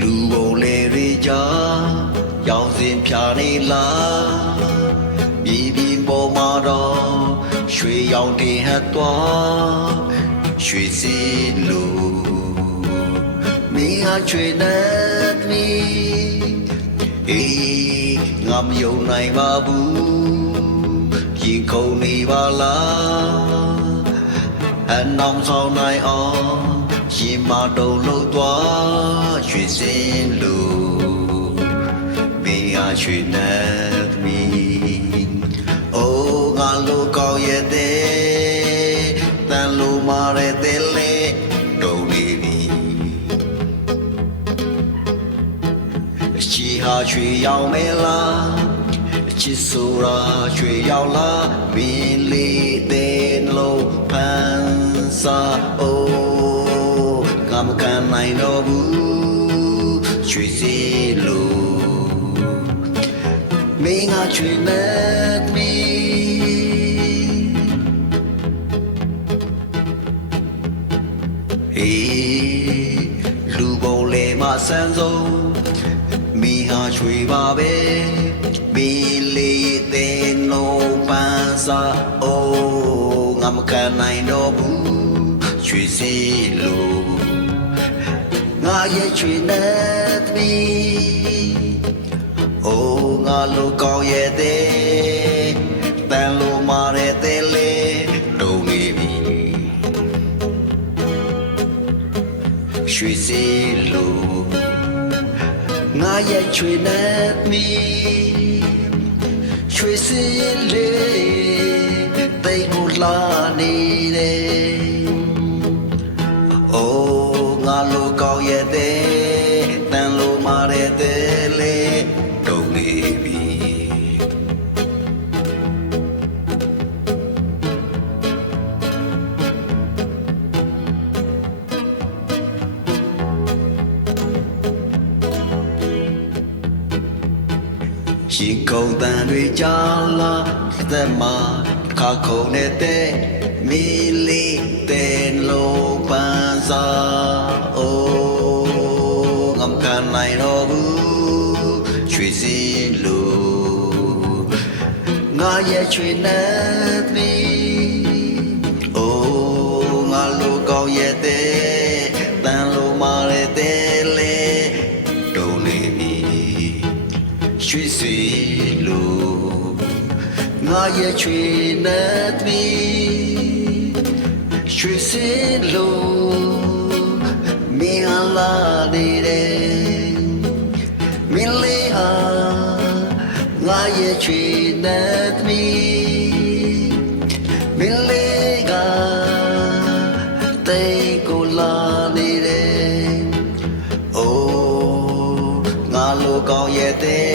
လူပုံလေတွေကြားရောင်စင်ဖြာနေလားမြေပြင်ပေါ်မှာတော့ရွှေရောင်တင်ဟပ်သွားရွှေစင်လိုမင်းဟာချွေနဲ့မီငါမယုံနိုင်ပါဘူးရင်ခုန်နေပါလားအနောင်ဆောင်နိုင်အောင်ရင်မတုံလို့သွားရွှေစင်လိုမင်းဟာချွေနဲ့မီအိုးငါလိုကောင်းရဲ့တဲ့တန်လိုမာတဲ့တဲ့လေတုံနေပြီချီဟာရွှေရောင်မဲလားချစ်ဆိုတာရွှေရောင်လားမင်းလေးတဲ့လုံးဖန်စာအိုးငါမခံနိုင်တော့ဘူးရွှေစင်လိုမင်းဟာချွေနဲ့မီလူပုံလေမဆန်းဆုံးမင်းဟာချွေပါပဲမင်းလေးတဲ့လုံးပန်းစာအိုးငါမခံနိုင်တော့ဘူးရွှေစင်လိုငါရဲ့ချွေနဲ့မီအိုးငါလိုကောင်းရဲ့တဲ့တန်လိုမာတဲ့တဲ့လေတုံနေပြီရွှေစင်လိုငါရဲ့ချွေနဲ့မီရွှေစင်လေးတိတ်ကိုလာနေတယ်အိုးငါလိုကောင်းရဲ့တဲ့တန်လိုမာတဲ့တဲ့လေတုံနေပြီရင်ခုန်တန်တွေကြားလာသက်မှာခါခုန်နေတဲ့မီလီတဲ့လုံးပန်းစာအိုးငါမခံနိုင်တော့ဘူးရွှေစင်လိုငါရဲ့ချွေနဲ့မီအိုးငါလိုကောင်းရဲ့တဲ့တန်လိုမာတဲ့တဲ့လေတုံနေပြီရွှေစင်လိုငါရဲ့ချွေနဲ့မီရွှေစင်လိုမင်းဟာလာနေတယ်မင်းလေးဟာငါရဲ့ချွေနဲ့မီမင်းလေးကတိတ်ကိုလာနေတယ်အိုးငါလိုကောင်းရဲ့တဲ့